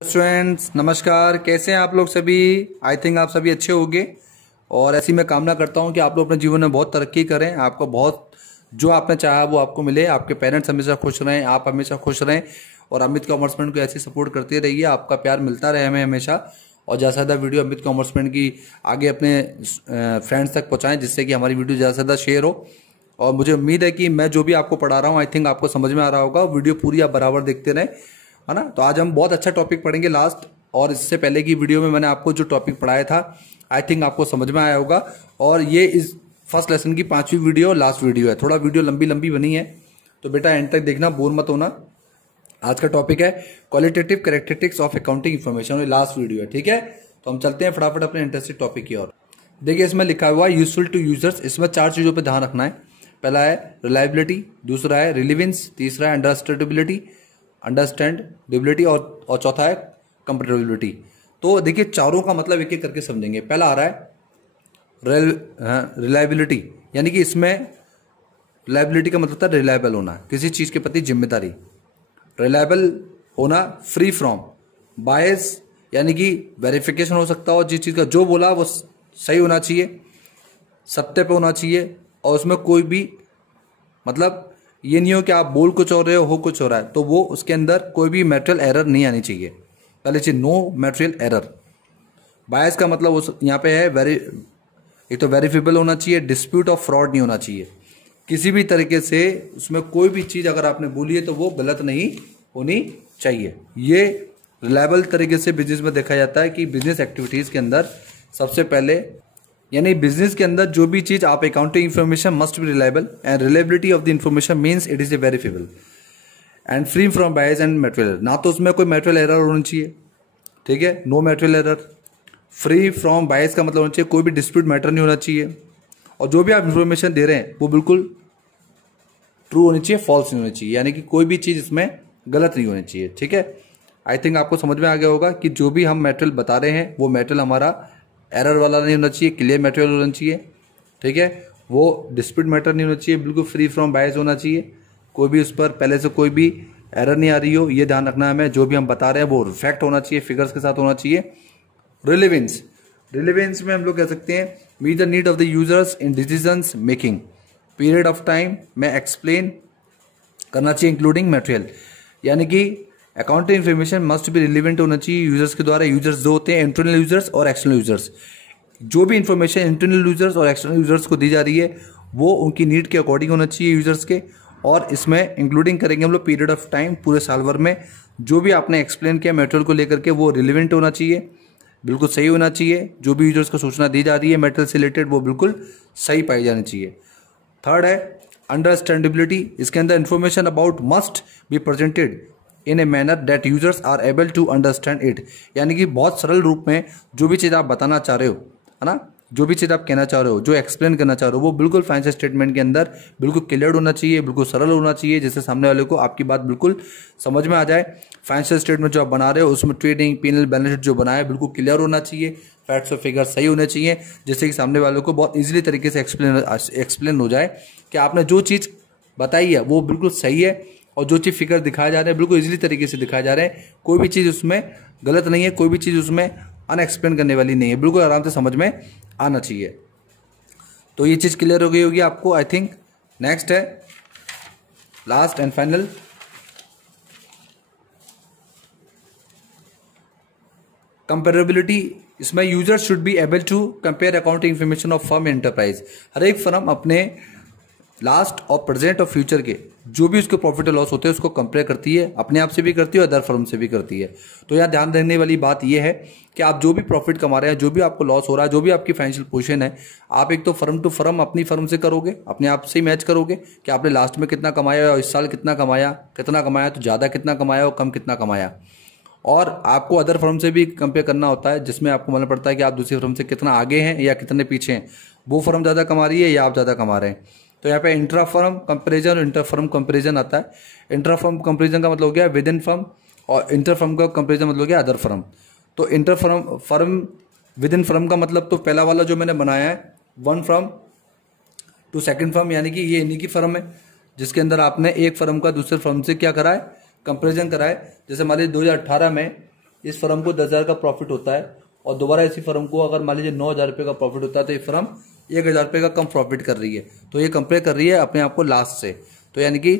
Students नमस्कार, कैसे हैं आप लोग सभी। आई थिंक आप सभी अच्छे होंगे और ऐसी मैं कामना करता हूं कि आप लोग अपने जीवन में बहुत तरक्की करें, आपको बहुत जो आपने चाहा वो आपको मिले, आपके पेरेंट्स हमेशा खुश रहें, आप हमेशा खुश रहें और अमित कॉमर्समेंट को ऐसी सपोर्ट करते रहिए, आपका प्यार मिलता रहे हमें हमेशा। और ज़्यादा से ज़्यादा वीडियो अमित कॉमर्समेंट की आगे अपने फ्रेंड्स तक पहुँचाएँ, जिससे कि हमारी वीडियो ज़्यादा से ज़्यादा शेयर हो। और मुझे उम्मीद है कि मैं जो भी आपको पढ़ा रहा हूँ आई थिंक आपको समझ में आ रहा होगा। वीडियो पूरी आप बराबर देखते रहें, है ना। तो आज हम बहुत अच्छा टॉपिक पढ़ेंगे लास्ट, और इससे पहले की वीडियो में मैंने आपको जो टॉपिक पढ़ाया था आई थिंक आपको समझ में आया होगा। और ये इस फर्स्ट लेसन की 5वीं वीडियो लास्ट वीडियो है, थोड़ा वीडियो लंबी लंबी बनी है तो बेटा एंड तक देखना, बोर मत होना। आज का टॉपिक है qualitative characteristics of accounting information, last video है, ठीक है। तो हम चलते हैं फटाफट अपने इंटरेस्टेड टॉपिक की ओर। देखिए इसमें लिखा हुआ है यूजफुल टू यूजर्स, इसमें 4 चीजों पर ध्यान रखना है। पहला है रिलायबिलिटी, दूसरा है रिलीवेंस, तीसरा है अंडरस्टैंडेबिलिटी और चौथा है कंपेटेबिलिटी। तो देखिए चारों का मतलब एक एक करके समझेंगे। पहला आ रहा है रिलायबिलिटी, यानी कि इसमें रिलायबिलिटी का मतलब था रिलायबल होना, किसी चीज के प्रति जिम्मेदारी। रिलायबल होना, फ्री फ्रॉम बायस, यानी कि वेरिफिकेशन हो सकता हो, जिस चीज का जो बोला वो सही होना चाहिए, सत्य पे होना चाहिए, और उसमें कोई भी मतलब ये नहीं हो कि आप बोल कुछ हो रहे हो कुछ हो रहा है, तो वो उसके अंदर कोई भी मैटेरियल एरर नहीं आनी चाहिए। पहले चीज नो मैटेरियल एरर। बायस का मतलब उस यहाँ पे है एक तो वेरीफेबल होना चाहिए, डिस्प्यूट ऑफ फ्रॉड नहीं होना चाहिए। किसी भी तरीके से उसमें कोई भी चीज अगर आपने बोली है तो वो गलत नहीं होनी चाहिए। ये रिलायबल तरीके से बिजनेस में देखा जाता है कि बिजनेस एक्टिविटीज के अंदर सबसे पहले, यानी बिजनेस के अंदर जो भी चीज आप accounting information must be reliable and reliability of the information means it is a verifiable and free from bias and material. ना तो उसमें कोई मटेरियल एरर होनी चाहिए, ठीक है, no material error. Free from bias का मतलब होना चाहिए कोई भी डिस्प्यूट मैटर नहीं होना चाहिए, और जो भी आप इन्फॉर्मेशन दे रहे हैं वो बिल्कुल ट्रू होनी चाहिए, फॉल्स नहीं होनी चाहिए, यानी कि कोई भी चीज इसमें गलत नहीं होनी चाहिए, ठीक है। आई थिंक आपको समझ में आ गया होगा कि जो भी हम मटेरियल बता रहे हैं वो मटेरियल हमारा एरर वाला नहीं होना चाहिए, क्लियर मटेरियल होना चाहिए, ठीक है। वो डिस्प्यूट मैटर नहीं होना चाहिए, बिल्कुल फ्री फ्रॉम बायस होना चाहिए, कोई भी उस पर पहले से कोई भी एरर नहीं आ रही हो, ये ध्यान रखना है हमें। जो भी हम बता रहे हैं वो फैक्ट होना चाहिए, फिगर्स के साथ होना चाहिए। रिलेवेंस, रिलेवेंस में हम लोग कह सकते हैं meet the need of the users in decisions making, period of time में एक्सप्लेन करना चाहिए इंक्लूडिंग मटेरियल, यानी कि accounting information must be relevant होना चाहिए यूजर्स के द्वारा। यूजर्स जो होते हैं इंटरनल यूजर्स और एक्सटर्नल यूजर्स, जो भी इंफॉर्मेशन इंटरनल यूजर्स और एक्सटर्नल यूजर्स को दी जा रही है वो उनकी नीड के अकॉर्डिंग होना चाहिए यूजर्स के। और इसमें इंक्लूडिंग करेंगे हम लोग पीरियड ऑफ टाइम, पूरे साल भर में जो भी आपने एक्सप्लेन किया मटेरियल को लेकर के वो रिलेवेंट होना चाहिए, बिल्कुल सही होना चाहिए। जो भी यूजर्स को सूचना दी जा रही है मटेरियल से रिलेटेड वो बिल्कुल सही पाई जानी चाहिए। थर्ड है अंडरस्टैंडेबिलिटी, इसके अंदर information about must be presented in a manner that users are able to understand it, यानी कि बहुत सरल रूप में जो भी चीज़ आप बताना चाह रहे हो, है ना, जो भी चीज़ आप कहना चाह रहे हो, जो एक्सप्लेन करना चाह रहे हो वो बिल्कुल फाइनेंशियल स्टेटमेंट के अंदर बिल्कुल क्लियर होना चाहिए, बिल्कुल सरल होना चाहिए, जिससे सामने वाले को आपकी बात बिल्कुल समझ में आ जाए। फाइनेंशियल स्टेटमेंट जो आप बना रहे हो उसमें ट्रेडिंग पीनल बैलेंस शीट जो बनाया बिल्कुल क्लियर होना चाहिए, फैक्ट्स और फिगर सही होने चाहिए, जिससे कि सामने वालों को बहुत ईजिली तरीके से एक्सप्लेन हो जाए कि आपने जो चीज़ बताई है वो बिल्कुल सही है, और जो चीज़ फिगर दिखाए जा रहे हैं बिल्कुल इजीली तरीके से दिखाए जा रहे हैं, कोई भी चीज़ उसमें गलत नहीं है, कोई भी चीज़ उसमें अनएक्सप्लेन करने वाली नहीं है, बिल्कुल आराम से समझ में आना चाहिए। तो ये चीज़ क्लियर हो गई होगी आपको आई थिंक। नेक्स्ट है लास्ट एंड फाइनल कंपेरेबिलिटी। इसमें user should be able to compare accounting information of firm enterprise. हर एक फर्म अपने लास्ट और प्रेजेंट और फ्यूचर के जो भी उसके प्रॉफिट और लॉस होते हैं उसको कंपेयर करती है, अपने आप से भी करती है और अदर फर्म से भी करती है। तो यहाँ ध्यान देने वाली बात यह है कि आप जो भी प्रॉफिट कमा रहे हैं, जो भी आपको लॉस हो रहा है, जो भी आपकी फाइनेंशियल पोजीशन है, आप एक तो फर्म टू फर्म अपनी फर्म से करोगे, अपने आप से ही मैच करोगे कि आपने लास्ट में कितना कमाया और इस साल कितना कमाया तो ज़्यादा कितना कमाया और कम कितना कमाया। और आपको अदर फर्म से भी कंपेयर करना होता है, जिसमें आपको मालूम पड़ता है कि आप दूसरी फर्म से कितना आगे हैं या कितने पीछे हैं, वो फर्म ज़्यादा कमा रही है या आप ज़्यादा कमा रहे हैं। तो यहाँ पे इंट्रा फर्म कंपेरिजन और इंटर फर्म कंपेरिजन आता है। इंट्रा फर्म कंपेरिजन का मतलब हो गया विद इन फर्म, और इंटर फर्म का कंपेरिजन मतलब हो गया अदर फर्म। तो inter firm within firm का मतलब तो पहला वाला जो मैंने बनाया है one firm to second firm, यानी कि ये इन्हीं की फर्म है जिसके अंदर आपने एक फर्म का दूसरे फर्म से क्या करा है, कंपेरिजन करा है। जैसे मान लीजिए 2018 में इस फर्म को 10,000 का प्रॉफिट होता है और दोबारा इसी फर्म को अगर मान लीजिए 9,000 रुपये का प्रॉफिट होता है तो ये फर्म 1,000 रुपये का कम प्रॉफिट कर रही है। तो ये कंपेयर कर रही है अपने आप को लास्ट से। तो यानी कि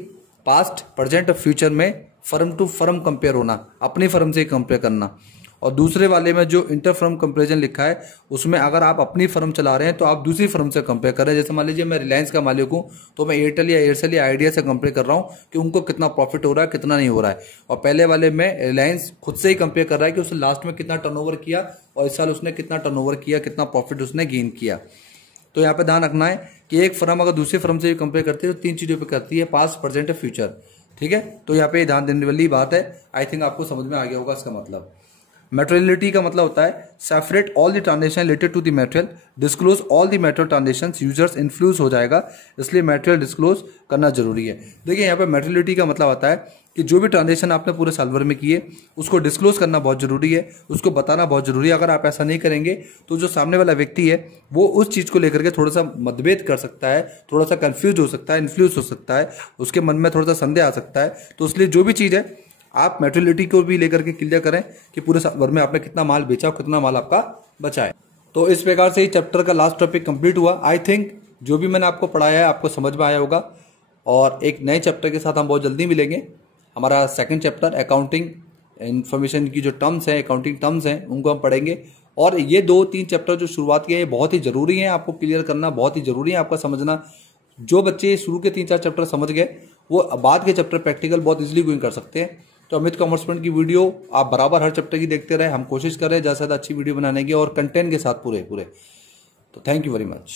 पास्ट, प्रेजेंट और फ्यूचर में फर्म टू फर्म कंपेयर होना, अपनी फर्म से कंपेयर करना। और दूसरे वाले में जो इंटर फर्म कंपेरिजन लिखा है उसमें अगर आप अपनी फर्म चला रहे हैं तो आप दूसरी फर्म से कंपेयर कर रहे हैं। जैसे मान लीजिए मैं रिलायंस का मालिक हूं तो मैं एयरटेल या एयरसेल या आइडिया से कंपेयर कर रहा हूं कि उनको कितना प्रॉफिट हो रहा है, कितना नहीं हो रहा है। और पहले वाले में रिलायंस खुद से ही कंपेयर कर रहा है कि उसने लास्ट में कितना टर्नओवर किया और इस साल उसने कितना टर्नओवर किया, कितना प्रॉफिट उसने गेन किया। तो यहाँ पे ध्यान रखना है कि एक फर्म अगर दूसरी फर्म से कंपेयर करती है तो 3 चीजों पर करती है, पास्ट, प्रेजेंट और फ्यूचर। ठीक है, तो यहाँ पे ध्यान देने वाली बात है। आई थिंक आपको समझ में आ गया होगा इसका मतलब। मटेरियलिटी का मतलब होता है separate all the transaction related to the material, disclose all the material transaction, users influence हो जाएगा, इसलिए मटेरियल डिस्क्लोज करना जरूरी है। देखिए यहाँ पे मटेरियलिटी का मतलब आता है कि जो भी ट्रांजेक्शन आपने पूरे साल भर में किए उसको डिस्क्लोज करना बहुत जरूरी है, उसको बताना बहुत जरूरी है। अगर आप ऐसा नहीं करेंगे तो जो सामने वाला व्यक्ति है वो उस चीज को लेकर के थोड़ा सा मतभेद कर सकता है, थोड़ा सा कंफ्यूज हो सकता है, इन्फ्लुएंस हो सकता है, उसके मन में थोड़ा सा संदेह आ सकता है। तो इसलिए जो भी चीज है आप मटेरियलिटी को भी लेकर के क्लियर करें कि पूरे साल भर में आपने कितना माल बेचा और कितना माल आपका बचा है। तो इस प्रकार से ही चैप्टर का लास्ट टॉपिक कंप्लीट हुआ। आई थिंक जो भी मैंने आपको पढ़ाया है आपको समझ में आया होगा और एक नए चैप्टर के साथ हम बहुत जल्दी मिलेंगे। हमारा सेकंड चैप्टर अकाउंटिंग इन्फॉर्मेशन की जो टर्म्स हैं, अकाउंटिंग टर्म्स हैं, उनको हम पढ़ेंगे। और ये 2-3 चैप्टर जो शुरुआत किए हैं बहुत ही जरूरी है, आपको क्लियर करना बहुत ही जरूरी है, आपका समझना। जो बच्चे शुरू के 3-4 चैप्टर समझ गए वो बाद के चैप्टर प्रैक्टिकल बहुत इजीली गोइंग कर सकते हैं। तो अमित कॉमर्स पॉइंट की वीडियो आप बराबर हर चैप्टर की देखते रहे। हम कोशिश कर रहे हैं ज़्यादा से ज़्यादा अच्छी वीडियो बनाने की और कंटेंट के साथ पूरे। तो थैंक यू वेरी मच।